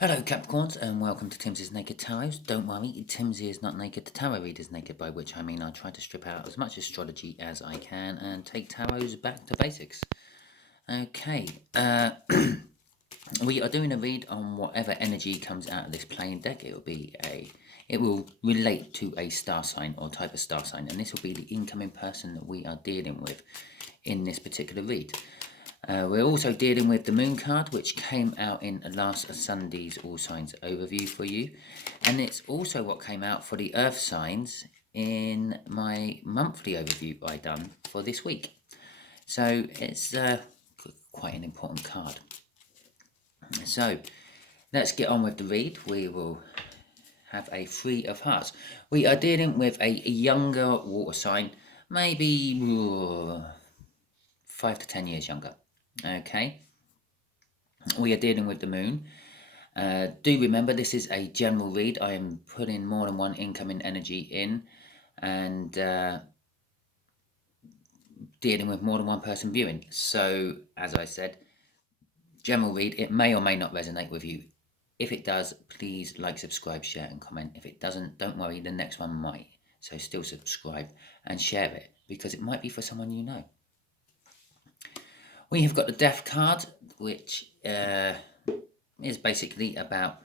Hello Capricorns and welcome to Timsy's Naked Tarot. Don't worry, Timsy is not naked, the tarot reader's naked, by which I mean I try to strip out as much astrology as I can and take tarots back to basics. Okay, we are doing a read on whatever energy comes out of this playing deck. It will relate to a star sign or type of star sign, and this will be the incoming person that we are dealing with in this particular read. We're also dealing with the Moon card, which came out in last Sunday's All Signs overview for you. And it's also what came out for the Earth signs in my monthly overview I done for this week. So it's quite an important card. So let's get on with the read. We will have a Three of Hearts. We are dealing with a younger water sign, maybe 5 to 10 years younger. Okay, we are dealing with the Moon. Do remember this is a general read. I am putting more than one incoming energy in and dealing with more than one person viewing. So as I said, general read, it may or may not resonate with you. If it does, please like, subscribe, share and comment. If it doesn't, don't worry, the next one might. So still subscribe and share it because it might be for someone you know. We have got the Death card, which is basically about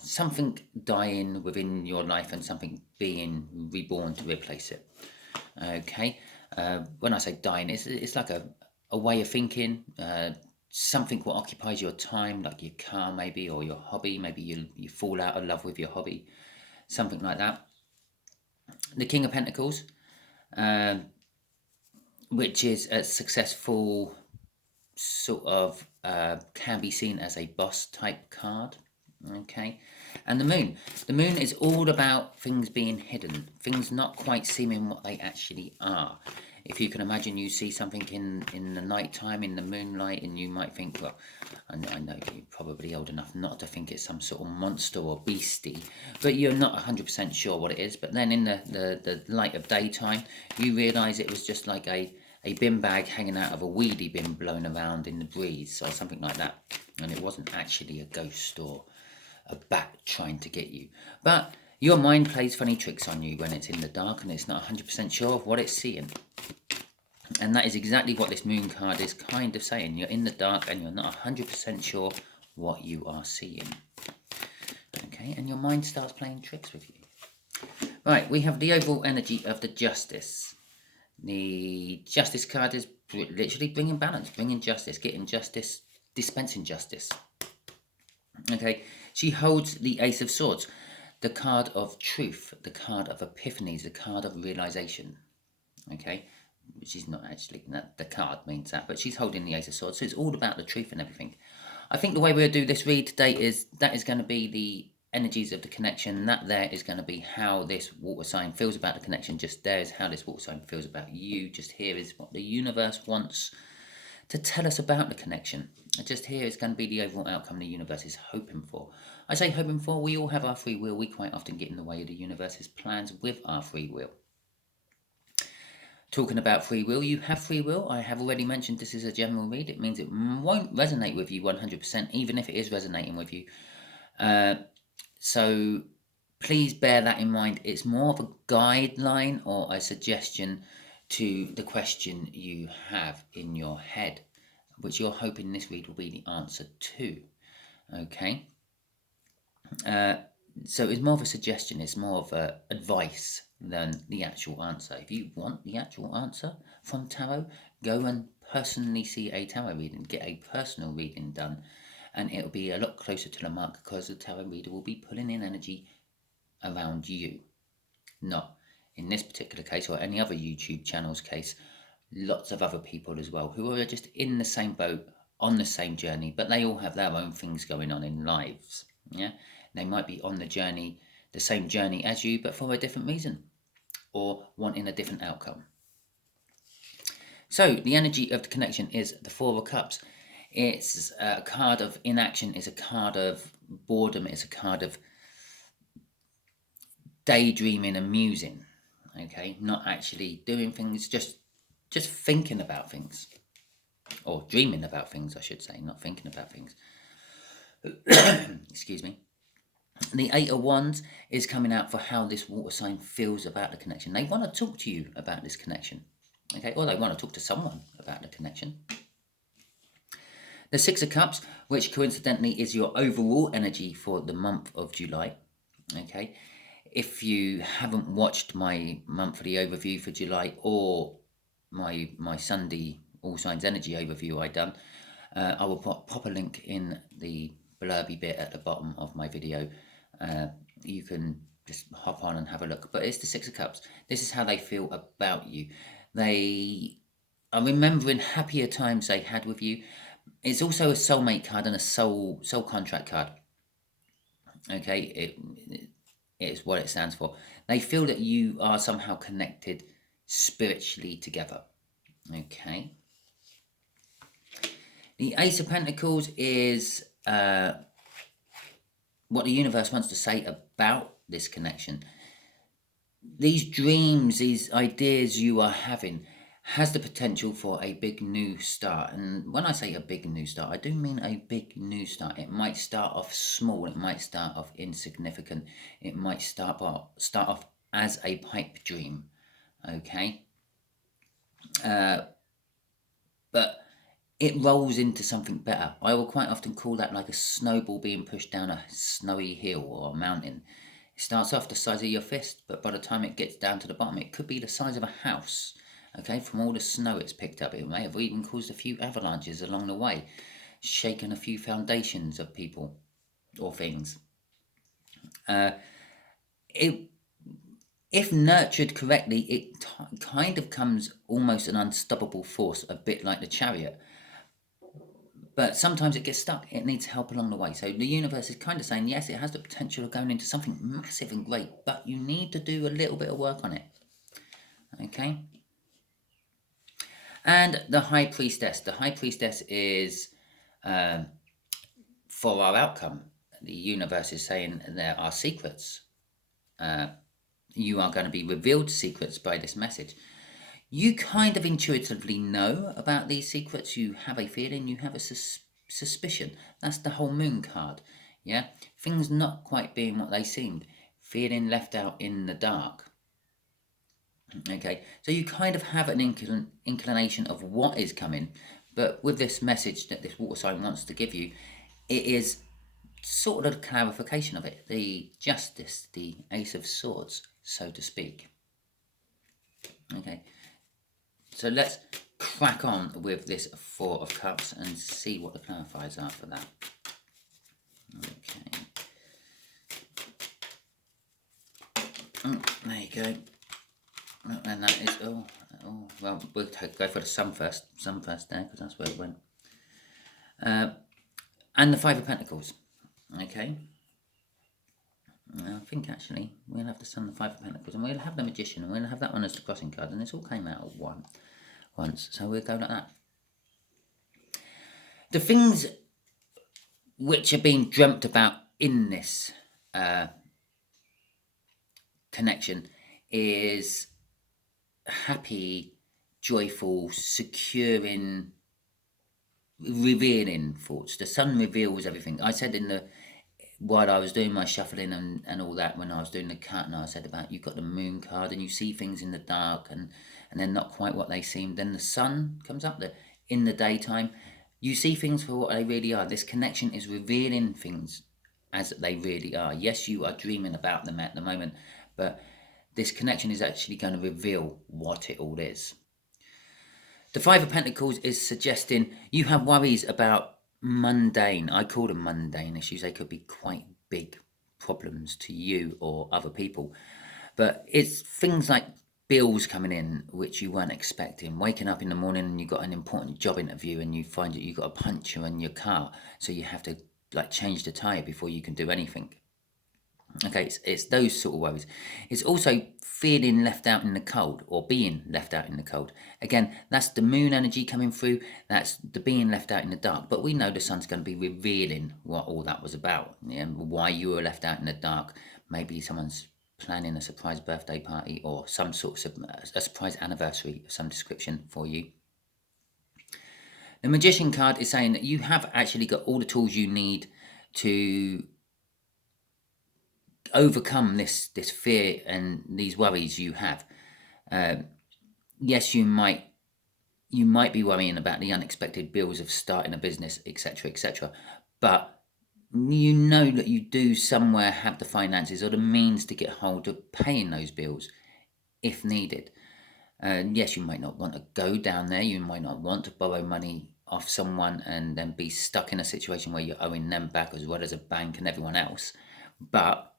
something dying within your life and something being reborn to replace it. Okay, when I say dying, it's like a way of thinking, something what occupies your time, like your car maybe, or your hobby. Maybe you fall out of love with your hobby, something like that. The King of Pentacles, which is a successful sort of can be seen as a boss type card. Okay, and the moon is all about things being hidden, things not quite seeming what they actually are. If you can imagine, you see something in the night time, in the moonlight, and you might think, well, I know you're probably old enough not to think it's some sort of monster or beastie, but you're not 100% sure what it is. But then in the light of daytime, you realise it was just like a bin bag hanging out of a weedy bin blown around in the breeze or something like that, and it wasn't actually a ghost or a bat trying to get you. But your mind plays funny tricks on you when it's in the dark and it's not 100% sure of what it's seeing. And that is exactly what this Moon card is kind of saying. You're in the dark and you're not 100% sure what you are seeing. Okay, and your mind starts playing tricks with you. Right, we have the overall energy of the Justice. The Justice card is literally bringing balance, bringing justice, getting justice, dispensing justice. Okay, she holds the Ace of Swords, the card of truth, the card of epiphanies, the card of realization. Okay, she's not actually, the card means that, but she's holding the Ace of Swords, so it's all about the truth and everything. I think the way we'll do this read today is that is going to be the energies of the connection. That there is going to be how this water sign feels about the connection. Just there is how this water sign feels about you. Just here is what the universe wants to tell us about the connection. Just here is going to be the overall outcome the universe is hoping for. I say hoping for, we all have our free will. We quite often get in the way of the universe's plans with our free will. Talking about free will, you have free will. I have already mentioned this is a general read. It means it won't resonate with you 100%, even if it is resonating with you. So please bear that in mind. It's more of a guideline or a suggestion to the question you have in your head, which you're hoping this read will be the answer to. Okay. So it's more of a suggestion. It's more of a advice than the actual answer. If you want the actual answer from tarot, go and personally see a tarot reading, get a personal reading done, and it'll be a lot closer to the mark because the tarot reader will be pulling in energy around you. Not in this particular case or any other YouTube channel's case, lots of other people as well who are just in the same boat, on the same journey, but they all have their own things going on in lives. Yeah, they might be on the journey, the same journey as you, but for a different reason or wanting a different outcome. So the energy of the connection is the Four of Cups. It's a card of inaction, it's a card of boredom, it's a card of daydreaming and musing. Okay, not actually doing things, just thinking about things, or dreaming about things, I should say, not thinking about things. Excuse me. The Eight of Wands is coming out for how this water sign feels about the connection. They want to talk to you about this connection, okay? Or they want to talk to someone about the connection. The Six of Cups, which coincidentally is your overall energy for the month of July, okay? If you haven't watched my monthly overview for July or my Sunday All Signs Energy overview I done, I will pop a link in the blurby bit at the bottom of my video. You can just hop on and have a look. But it's the Six of Cups. This is how they feel about you. They are remembering happier times they had with you. It's also a soulmate card and a soul contract card. Okay, it is what it stands for. They feel that you are somehow connected spiritually together. Okay. The Ace of Pentacles is what the universe wants to say about this connection. These dreams, these ideas you are having, has the potential for a big new start. And when I say a big new start, I do mean a big new start. It might start off small, it might start off insignificant, it might start off as a pipe dream, okay? But it rolls into something better. I will quite often call that like a snowball being pushed down a snowy hill or a mountain. It starts off the size of your fist, but by the time it gets down to the bottom, it could be the size of a house. Okay, from all the snow it's picked up. It may have even caused a few avalanches along the way, shaken a few foundations of people or things. If nurtured correctly, it kind of comes almost an unstoppable force, a bit like the Chariot. But sometimes it gets stuck. It needs help along the way. So the universe is kind of saying, yes, it has the potential of going into something massive and great, but you need to do a little bit of work on it. Okay? And the High Priestess. The High Priestess is for our outcome. The universe is saying there are secrets. You are going to be revealed secrets by this message. You kind of intuitively know about these secrets. You have a feeling, you have a suspicion. That's the whole Moon card. Yeah? Things not quite being what they seemed. Feeling left out in the dark. Okay, so you kind of have an inclination of what is coming, but with this message that this water sign wants to give you, it is sort of a clarification of it. The Justice, the Ace of Swords, so to speak. Okay. So let's crack on with this Four of Cups and see what the clarifiers are for that. Okay. There you go. And that is, well, we'll go for the Sun first there, because that's where it went. And the Five of Pentacles. Okay. I think actually we'll have the Sun, the Five of Pentacles, and we'll have the Magician, and we'll have that one as the crossing card, and this all came out at once, so we'll go like that. The things which are being dreamt about in this connection is happy, joyful, securing, revealing thoughts. The Sun reveals everything. I said while I was doing my shuffling and all that, when I was doing the cut, and I said about you've got the Moon card and you see things in the dark and they're not quite what they seem. Then the Sun comes up in the daytime. You see things for what they really are. This connection is revealing things as they really are. Yes, you are dreaming about them at the moment, but this connection is actually going to reveal what it all is. The Five of Pentacles is suggesting you have worries about mundane, I call them mundane issues. They could be quite big problems to you or other people, but it's things like bills coming in which you weren't expecting, waking up in the morning and you've got an important job interview and you find that you've got a puncture in your car, so you have to like change the tire before you can do anything. Okay, it's those sort of worries. It's also feeling left out in the cold or being left out in the cold. Again, that's the Moon energy coming through. That's the being left out in the dark. But we know the Sun's going to be revealing what all that was about. Yeah? Why you were left out in the dark. Maybe someone's planning a surprise birthday party or some sort of a surprise anniversary of some description for you. The Magician card is saying that you have actually got all the tools you need to overcome this fear and these worries you have. Yes, you might be worrying about the unexpected bills of starting a business, etc., etc. But you know that you do somewhere have the finances or the means to get hold of paying those bills if needed. Yes, you might not want to go down there. You might not want to borrow money off someone and then be stuck in a situation where you're owing them back as well as a bank and everyone else. But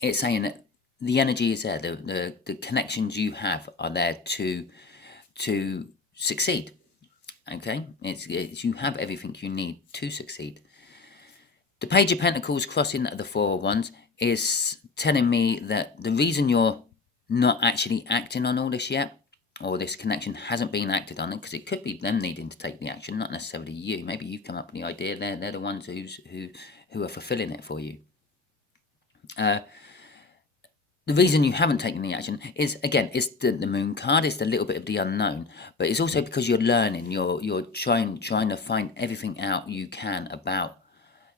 it's saying that the energy is there. The connections you have are there to succeed. Okay, it's you have everything you need to succeed. The Page of Pentacles crossing the Four of Wands is telling me that the reason you're not actually acting on all this yet, or this connection hasn't been acted on, because it could be them needing to take the action, not necessarily you. Maybe you've come up with the idea. They're the ones who are fulfilling it for you. The reason you haven't taken the action is, again, it's the Moon card. It's a little bit of the unknown, but it's also because you're learning. You're trying to find everything out you can about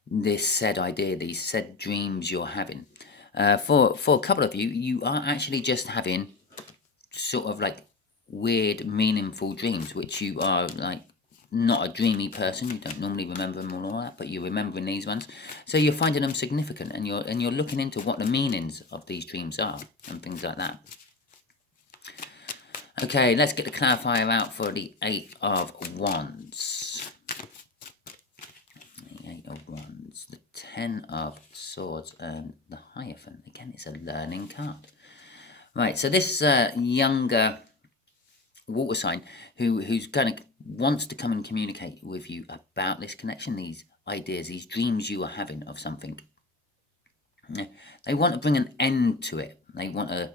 this said idea, these said dreams you're having. For a couple of you, you are actually just having sort of like weird, meaningful dreams, which you are like not a dreamy person. You don't normally remember them and all that, but you're remembering these ones. So you're finding them significant, and you're looking into what the meanings of these dreams are and things like that. Okay, let's get the clarifier out for the Eight of Wands. The Eight of Wands, the Ten of Swords, and the Hierophant. Again, it's a learning card. Right, so this younger water sign who's wants to come and communicate with you about this connection, these ideas, these dreams you are having of something. They want to bring an end to it. They want to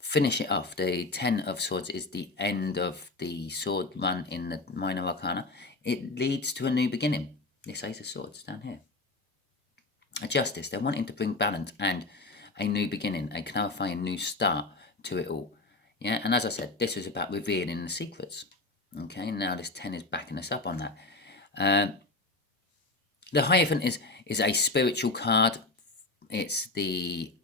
finish it off. The Ten of Swords is the end of the sword run in the Minor Arcana. It leads to a new beginning. This Ace of Swords down here. A Justice. They're wanting to bring balance and a new beginning, a clarifying new start to it all. Yeah, and as I said, this was about revealing the secrets. Okay, now this 10 is backing us up on that. The Hierophant is a spiritual card. It's the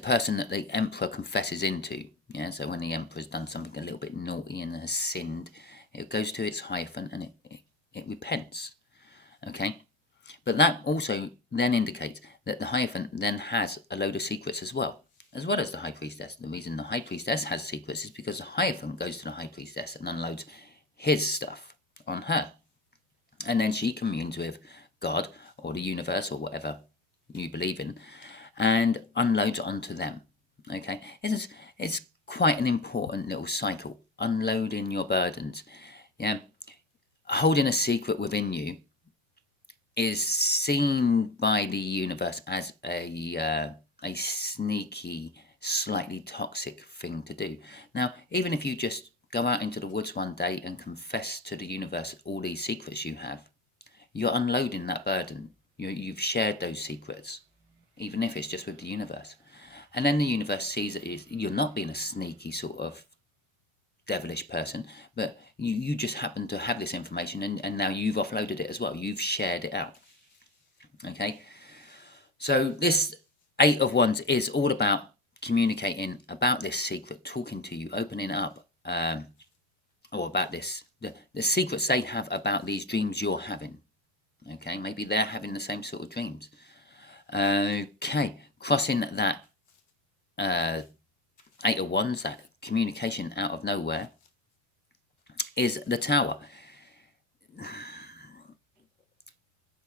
person that the Emperor confesses into. Yeah, so when the Emperor's done something a little bit naughty and has sinned, it goes to its Hierophant and it repents. Okay, but that also then indicates that the Hierophant then has a load of secrets as well as the High Priestess. The reason the High Priestess has secrets is because the Hierophant goes to the High Priestess and unloads his stuff on her. And then she communes with God or the universe or whatever you believe in and unloads onto them. Okay? It's quite an important little cycle, unloading your burdens. Yeah? Holding a secret within you is seen by the universe as a sneaky, slightly toxic thing to do. Now, even if you just go out into the woods one day and confess to the universe all these secrets you have, you're unloading that burden. You've shared those secrets, even if it's just with the universe. And then the universe sees that you're not being a sneaky sort of devilish person, but you just happen to have this information and now you've offloaded it as well. You've shared it out. Okay? So this Eight of Wands is all about communicating about this secret, talking to you, opening up, or about this, the secrets they have about these dreams you're having. Okay, maybe they're having the same sort of dreams. Okay, crossing that Eight of Wands, that communication out of nowhere, is the Tower.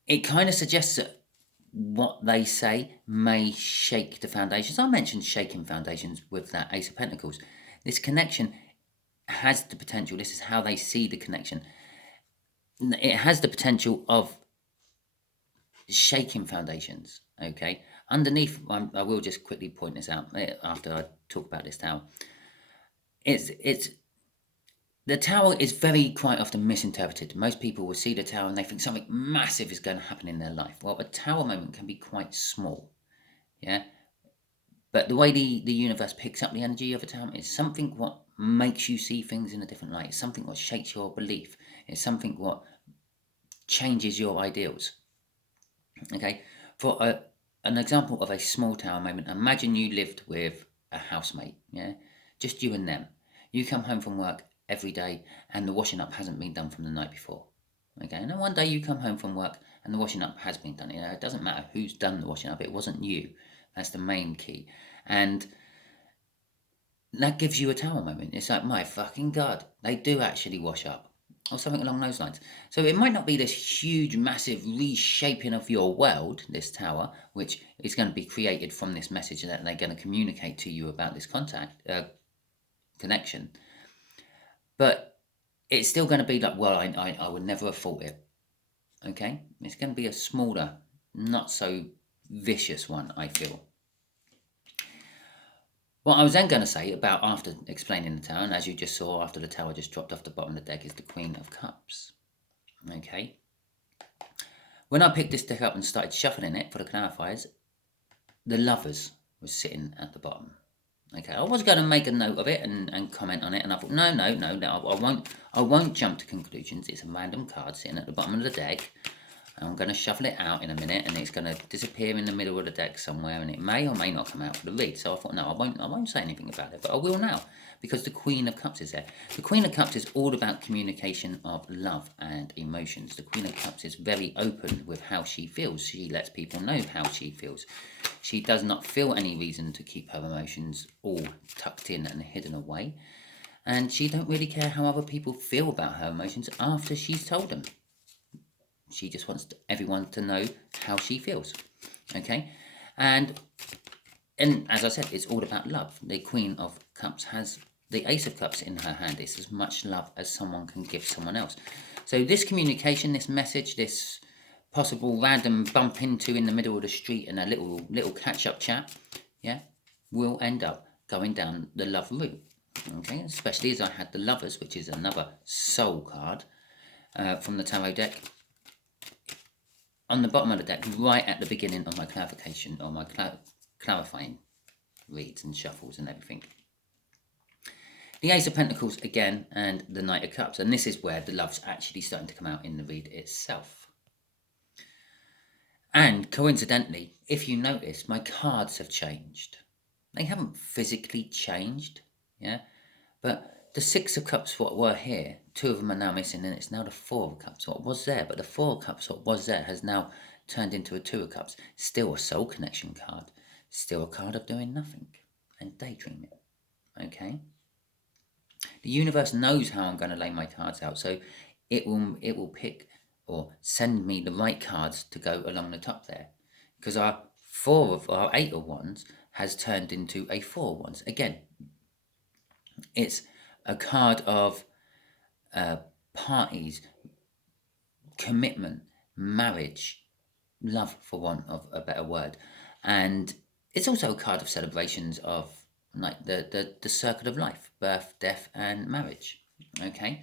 It kind of suggests that what they say may shake the foundations. I mentioned shaking foundations with that Ace of Pentacles. This connection has the potential, this is how they see the connection. It has the potential of shaking foundations, okay? Underneath, I will just quickly point this out after I talk about this tower. The tower is very quite often misinterpreted. Most people will see the tower and they think something massive is going to happen in their life. Well, a tower moment can be quite small, yeah? But the way the universe picks up the energy of a tower is something what makes you see things in a different light. It's something what shakes your belief. It's something what changes your ideals. Okay, for an example of a small tower moment, imagine you lived with a housemate, yeah, just you and them. You come home from work every day and the washing up hasn't been done from the night before. Okay, and then one day you come home from work and the washing up has been done. You know, it doesn't matter who's done the washing up, it wasn't you. That's the main key. And that gives you a tower moment. It's like, my fucking God, they do actually wash up. Or something along those lines. So it might not be this huge, massive reshaping of your world, this tower, which is going to be created from this message that they're going to communicate to you about this connection. But it's still going to be like, well, I would never have thought it. Okay? It's going to be a smaller, not so vicious one, I feel. What I was then going to say about after explaining the tower, and as you just saw after the tower just dropped off the bottom of the deck, is the Queen of Cups. Okay. When I picked this deck up and started shuffling it for the clarifiers, the Lovers was sitting at the bottom. Okay, I was going to make a note of it and comment on it, and I thought, no, I won't jump to conclusions. It's a random card sitting at the bottom of the deck. I'm going to shuffle it out in a minute, and it's going to disappear in the middle of the deck somewhere, and it may or may not come out for the read. So I thought, no, I won't say anything about it, but I will now, because the Queen of Cups is there. The Queen of Cups is all about communication of love and emotions. The Queen of Cups is very open with how she feels. She lets people know how she feels. She does not feel any reason to keep her emotions all tucked in and hidden away. And she don't really care how other people feel about her emotions after she's told them. She just wants everyone to know how she feels. Okay? And as I said, it's all about love. The Queen of Cups has the Ace of Cups in her hand. It's as much love as someone can give someone else. So this communication, this message, this possible random bump into in the middle of the street and a little catch-up chat, yeah, will end up going down the love route. Okay? Especially as I had the Lovers, which is another soul card from the tarot deck, on the bottom of the deck, right at the beginning of my clarification or my clarifying reads and shuffles and everything. The Ace of Pentacles again, and the Knight of Cups, and this is where the love's actually starting to come out in the read itself. And coincidentally, if you notice, my cards have changed. They haven't physically changed, yeah, but the Six of Cups, what were here, two of them are now missing, and it's now the Four of Cups. What was there, but the Four of Cups, what was there, has now turned into a Two of Cups. Still a soul connection card. Still a card of doing nothing and daydreaming. Okay? The universe knows how I'm going to lay my cards out, so it will pick or send me the right cards to go along the top there. Because our Eight of Wands has turned into a Four of Wands. Again, it's a card of parties, commitment, marriage, love, for want of a better word. And it's also a card of celebrations of like the circle of life, birth, death, and marriage. Okay.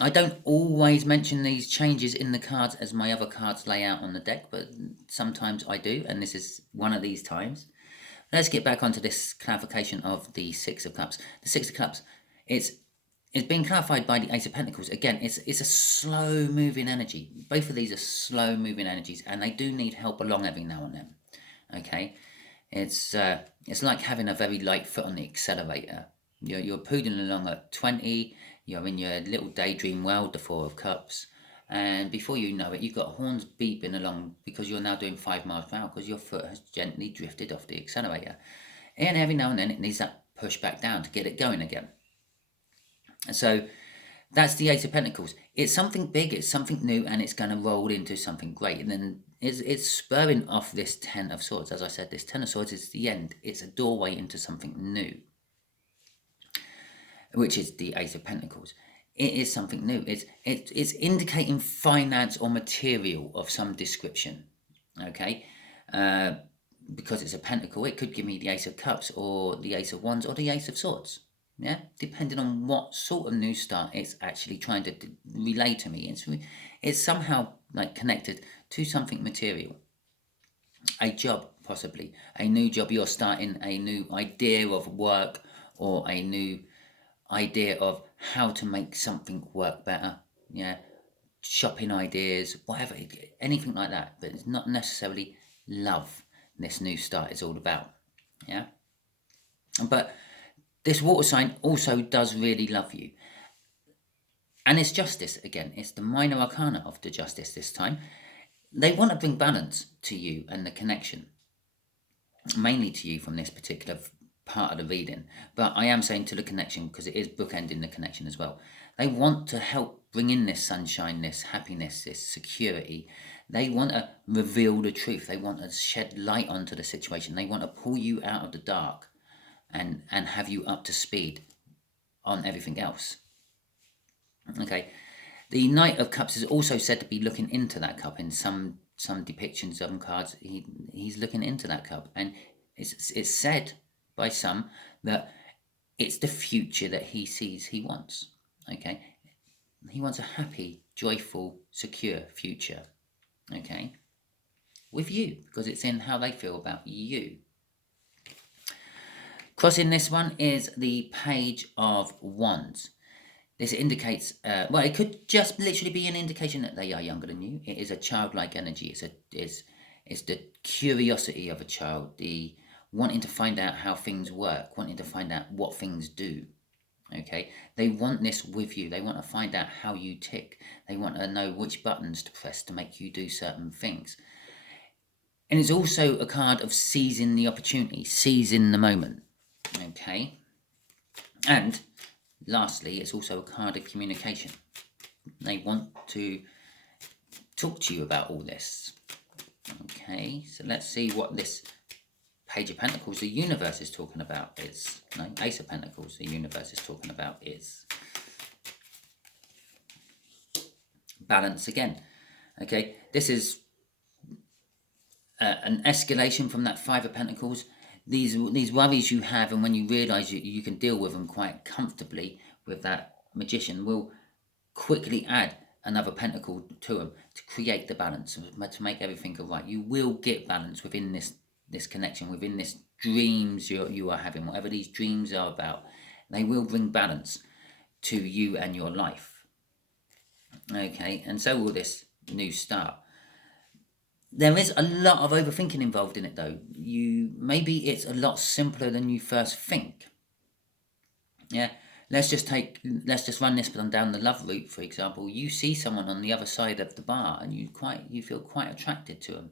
I don't always mention these changes in the cards as my other cards lay out on the deck, but sometimes I do, and this is one of these times. Let's get back onto this clarification of the Six of Cups. The Six of Cups, it's being clarified by the Ace of Pentacles. Again, it's a slow-moving energy. Both of these are slow-moving energies, and they do need help along every now and then. Okay, it's like having a very light foot on the accelerator. You're poodling along at 20. You're in your little daydream world, the Four of Cups. And before you know it, you've got horns beeping along because you're now doing 5 miles per hour because your foot has gently drifted off the accelerator. And every now and then it needs that push back down to get it going again. And so that's the Ace of Pentacles. It's something big, it's something new, and it's going to roll into something great. And then it's spurring off this Ten of Swords. As I said, this Ten of Swords is the end. It's a doorway into something new, which is the Ace of Pentacles. It is something new. It's indicating finance or material of some description, okay? Because it's a pentacle, it could give me the Ace of Cups or the Ace of Wands or the Ace of Swords, yeah? Depending on what sort of new start it's actually trying to relay to me. It's somehow like connected to something material. A job, possibly. A new job you're starting, a new idea of work, or a new idea of how to make something work better, yeah, shopping ideas, whatever, anything like that. But it's not necessarily love this new start is all about. Yeah. But this water sign also does really love you. And it's justice again. It's the minor arcana of the justice this time. They want to bring balance to you and the connection, mainly to you from this particular part of the reading. But I am saying to the connection because it is bookending the connection as well. They want to help bring in this sunshine, this happiness, this security. They want to reveal the truth. They want to shed light onto the situation. They want to pull you out of the dark and have you up to speed on everything else. Okay, the Knight of Cups is also said to be looking into that cup in some depictions of cards. He's looking into that cup, and it's said by some that it's the future that he sees he wants. Okay, he wants a happy, joyful, secure future. Okay, with you, because it's in how they feel about you. Crossing this one is the Page of Wands. This indicates, well, it could just literally be an indication that they are younger than you. It is a childlike energy. It's the curiosity of a child, the wanting to find out how things work, wanting to find out what things do. Okay, they want this with you. They want to find out how you tick. They want to know which buttons to press to make you do certain things. And it's also a card of seizing the opportunity, seizing the moment. Okay, and lastly, it's also a card of communication. They want to talk to you about all this. Okay, so let's see what this Page of Pentacles, the universe is talking about is. No, Ace of Pentacles, the universe is talking about is. Balance again. Okay, this is an escalation from that Five of Pentacles. These worries you have, and when you realise you can deal with them quite comfortably with that Magician, will quickly add another pentacle to them to create the balance, to make everything go right. You will get balance within this connection, within this dreams you are having, whatever these dreams are about. They will bring balance to you and your life. Okay, and so will this new start. There is a lot of overthinking involved in it, though. Maybe it's a lot simpler than you first think. Yeah, let's just run this down the love route, for example. You see someone on the other side of the bar, and you feel quite attracted to them.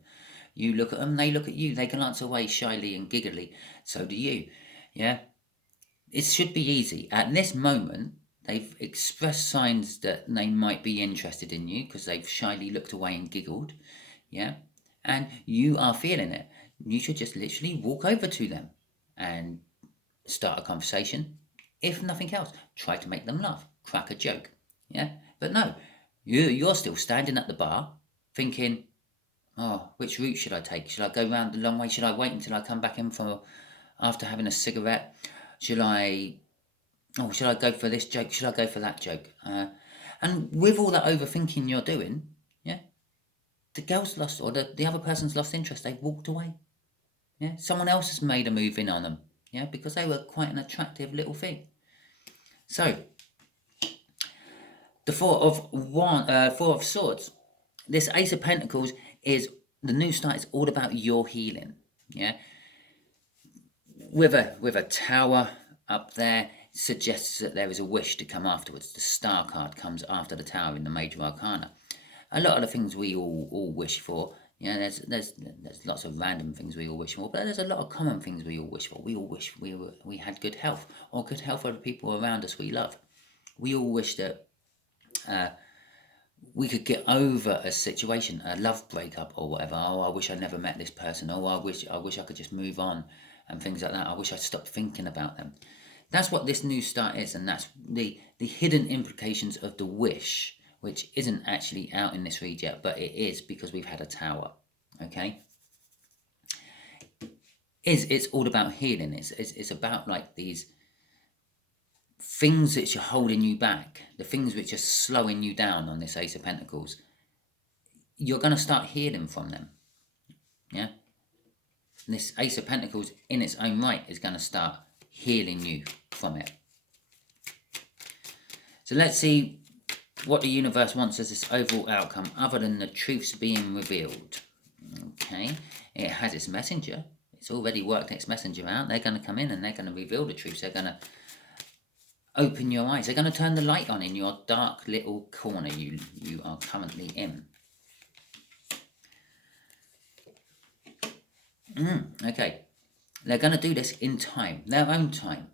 You look at them, they look at you. They glance away shyly and giggly. So do you. Yeah, it should be easy. At this moment, they've expressed signs that they might be interested in you because they've shyly looked away and giggled. Yeah. And you are feeling it. You should just literally walk over to them and start a conversation. If nothing else, try to make them laugh, crack a joke. Yeah, but no, you're still standing at the bar thinking, oh, which route should I take? Should I go round the long way? Should I wait until I come back in after having a cigarette? Should I go for this joke? Should I go for that joke? And with all that overthinking you're doing, yeah, the girl's lost, or the other person's lost interest. They've walked away. Yeah, someone else has made a move in on them. Yeah, because they were quite an attractive little thing. So, the Four of Swords. This Ace of Pentacles is the new start. Is all about your healing. Yeah, with a tower up there, suggests that there is a wish to come afterwards. The Star card comes after the tower in the Major Arcana. A lot of the things we all wish for, there's lots of random things we all wish for, but there's a lot of common things we all wish for. We all wish we had good health, or good health for the people around us we love. We all wish that we could get over a situation, a love breakup or whatever. Oh, I wish I never met this person. Oh, I wish I could just move on, and things like that. I wish I'd stopped thinking about them. That's what this new start is, and that's the hidden implications of the wish, which isn't actually out in this read yet, but it is because we've had a tower. Okay, it's all about healing. It's about like these things that are holding you back, the things which are slowing you down on this Ace of Pentacles. You're going to start healing from them. Yeah, and this Ace of Pentacles in its own right is going to start healing you from it. So let's see what the universe wants as this overall outcome, other than the truths being revealed. Okay, it has its messenger. It's already worked its messenger out. They're going to come in and they're going to reveal the truths. They're going to open your eyes. They're going to turn the light on in your dark little corner you are currently in. Okay, they're going to do this in time, their own time.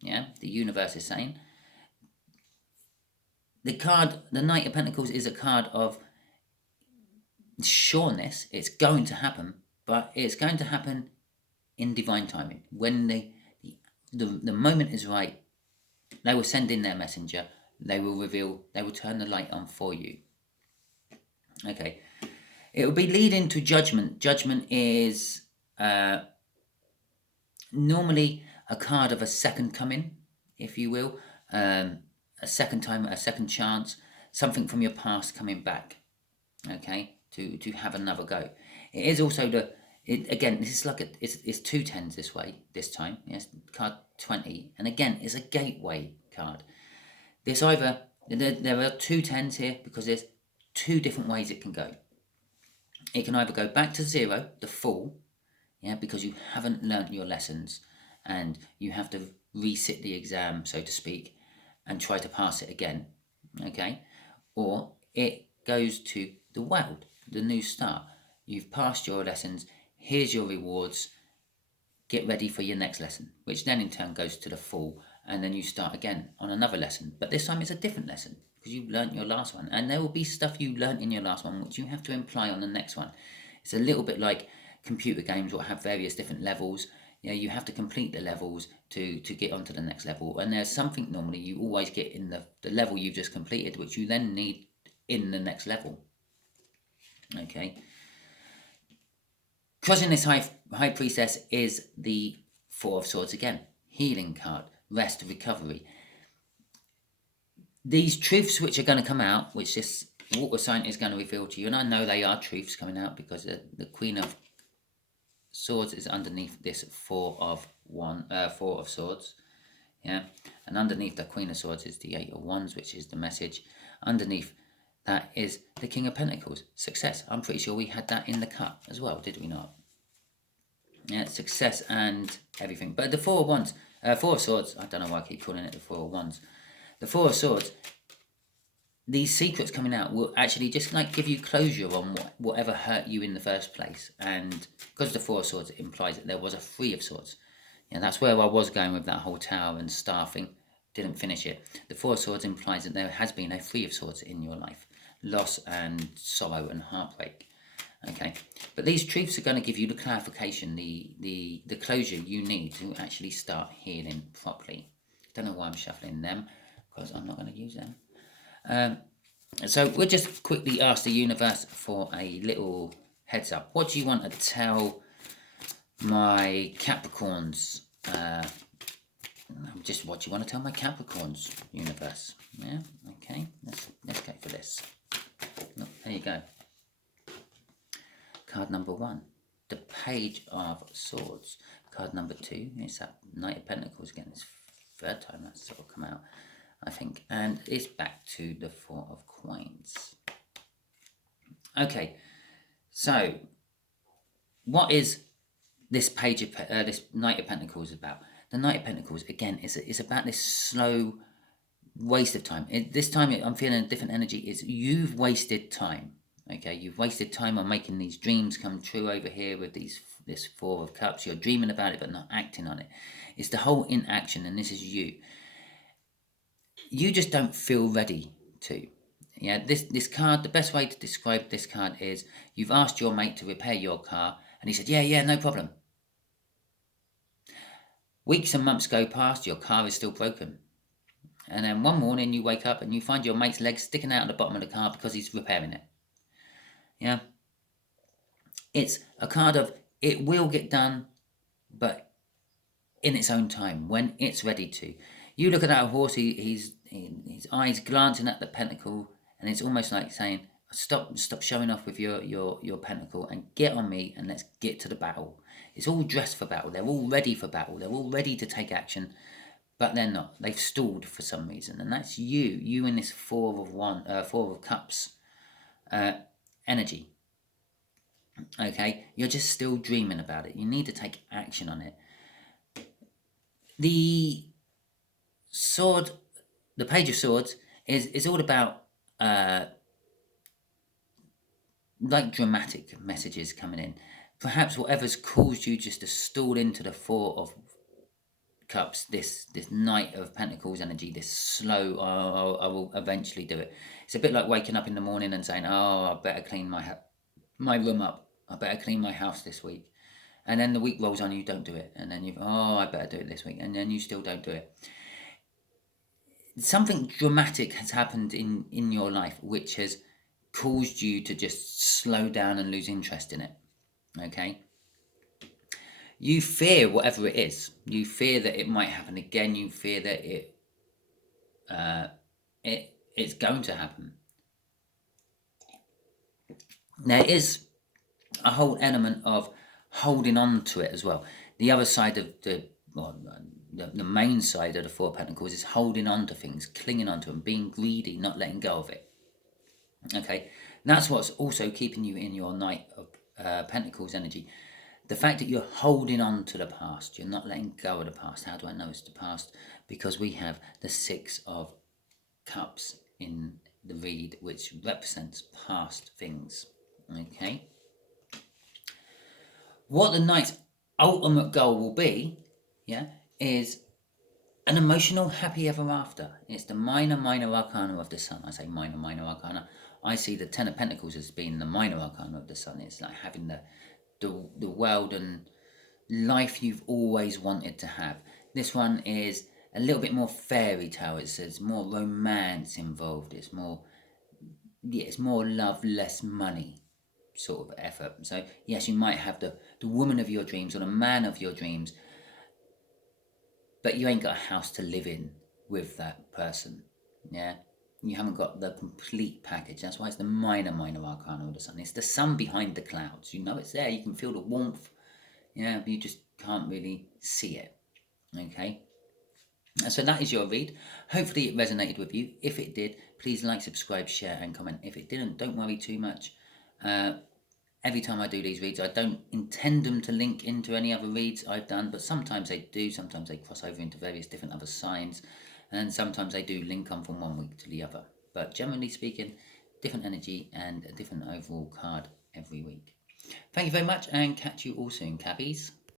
Yeah, the universe is saying. The card, the Knight of Pentacles, is a card of sureness. It's going to happen, but it's going to happen in divine timing. When the moment is right, they will send in their messenger. They will reveal, they will turn the light on for you. Okay. It will be leading to judgment. Judgment is normally a card of a second coming, if you will. A second time, a second chance, something from your past coming back, okay, to have another go. It is also again, this is like it's 2 10s this time, yes, card 20, and again, it's a gateway card. This either, there are 2 10s here because there's 2 different ways it can go. It can either go back to 0, the Fool, yeah, because you haven't learnt your lessons and you have to resit the exam, so to speak, and try to pass it again, okay? Or it goes to the world, the new start. You've passed your lessons, here's your rewards, get ready for your next lesson, which then in turn goes to the Fool, and then you start again on another lesson. But this time it's a different lesson, because you learnt your last one, and there will be stuff you learnt in your last one which you have to imply on the next one. It's a little bit like computer games will have various different levels. You know, you have to complete the levels to get onto the next level, and there's something normally you always get in the level you've just completed, which you then need in the next level. Okay. Crossing this high priestess is the 4 of Swords again. Healing card, rest, recovery. These truths which are going to come out, which this water sign is going to reveal to you, and I know they are truths coming out because the Queen of Swords is underneath this 4 of Swords, yeah, and underneath the Queen of Swords is the 8 of Wands, which is the message. Underneath that is the King of Pentacles, success. I'm pretty sure we had that in the cut as well, did we not? Yeah, success and everything. But the 4 of Wands, 4 of Swords, I don't know why I keep calling it the 4 of Wands. The 4 of Swords, these secrets coming out will actually just like give you closure on whatever hurt you in the first place. And because the 4 of Swords implies that there was a 3 of Swords. Yeah, that's where I was going with that whole tower and star thing. Didn't finish it. The 4 of Swords implies that there has been a 3 of Swords in your life. Loss and sorrow and heartbreak. Okay, but these truths are going to give you the clarification, the closure you need to actually start healing properly. Don't know why I'm shuffling them, because I'm not going to use them. So we'll just quickly ask the universe for a little heads up. What do you want to tell my Capricorns? Just what do you want to tell my Capricorns, universe? Yeah, okay, let's go for this. Look, there you go. Card number 1, the Page of Swords. Card number 2 is that Knight of Pentacles again. It's 3rd time that's sort of come out, I think, and it's back to the 4 of Coins. Okay, so what is this Page of this Knight of Pentacles about? The Knight of Pentacles again is about this slow waste of time. This time I'm feeling a different energy. Is you've wasted time. Okay, you've wasted time on making these dreams come true over here with this 4 of Cups. You're dreaming about it but not acting on it. It's the whole inaction, and this is you. You just don't feel ready to. Yeah, this card, the best way to describe this card is you've asked your mate to repair your car, and he said, yeah, no problem. Weeks and months go past, your car is still broken. And then one morning you wake up and you find your mate's legs sticking out of the bottom of the car because he's repairing it. Yeah. It's a card of it will get done, but in its own time, when it's ready to. You look at that horse, his eyes glancing at the pentacle, and it's almost like saying, stop showing off with your pentacle and get on me and let's get to the battle. It's all dressed for battle. They're all ready for battle. They're all ready to take action, but they're not. They've stalled for some reason, and that's you in this Four of Cups energy. Okay, you're just still dreaming about it. You need to take action on it. The sword, the Page of Swords, is all about like dramatic messages coming in. Perhaps whatever's caused you just to stall into the Four of Cups, this Knight of Pentacles energy, this slow, oh, I will eventually do it. It's a bit like waking up in the morning and saying, oh, I better clean my room up. I better clean my house this week. And then the week rolls on, you don't do it. And then I better do it this week. And then you still don't do it. Something dramatic has happened in your life which has caused you to just slow down and lose interest in it. Okay? You fear whatever it is. You fear that it might happen again. You fear that it's going to happen. There is a whole element of holding on to it as well. The other side of the main side of the Four of Pentacles is holding on to things, clinging on to them, being greedy, not letting go of it. Okay, that's what's also keeping you in your Knight of Pentacles energy. The fact that you're holding on to the past, you're not letting go of the past. How do I know it's the past? Because we have the Six of Cups in the read, which represents past things. Okay. What the Knight's ultimate goal will be, is an emotional happy ever after. It's the minor arcana of the Sun. I say minor arcana. I see the Ten of Pentacles as being the minor arcana of the Sun. It's like having the world and life you've always wanted to have. This one is a little bit more fairy tale. It says more romance involved. It's more love, less money sort of effort. So yes, you might have the woman of your dreams or the man of your dreams, but you ain't got a house to live in with that person. Yeah, you haven't got the complete package. That's why it's the minor arcana of the Sun. It's the sun behind the clouds. You know it's there. You can feel the warmth. Yeah, but you just can't really see it. Okay. So that is your read. Hopefully it resonated with you. If it did, please like, subscribe, share and comment. If it didn't, don't worry too much. Every time I do these reads, I don't intend them to link into any other reads I've done, but sometimes they do. Sometimes they cross over into various different other signs, and sometimes they do link on from one week to the other. But generally speaking, different energy and a different overall card every week. Thank you very much, and catch you all soon, Cappies.